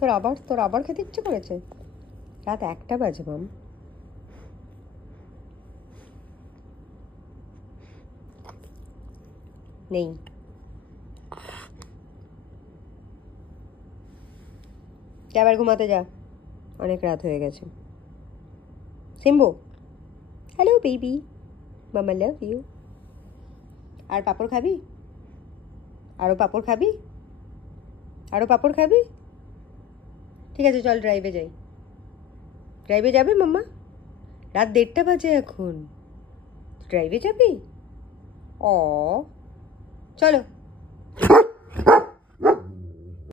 তোর আবার খেতে ইচ্ছে করেছে? রাত 1টা বাজে মাম। নেই, আবার ঘুমাতে যা, অনেক রাত হয়ে গেছে। সিম্বু, হ্যালো বেবি, মামা লাভ ইউ। আর পাঁপড় খাবি? আরও পাঁপড় খাবি? আরও পাঁপড় খাবি? ঠিক আছে, চল ড্রাইভে যাই। ড্রাইভে যাবে মাম্মা? রাত 1:30 বাজে এখন, ড্রাইভে যাবি? চলো।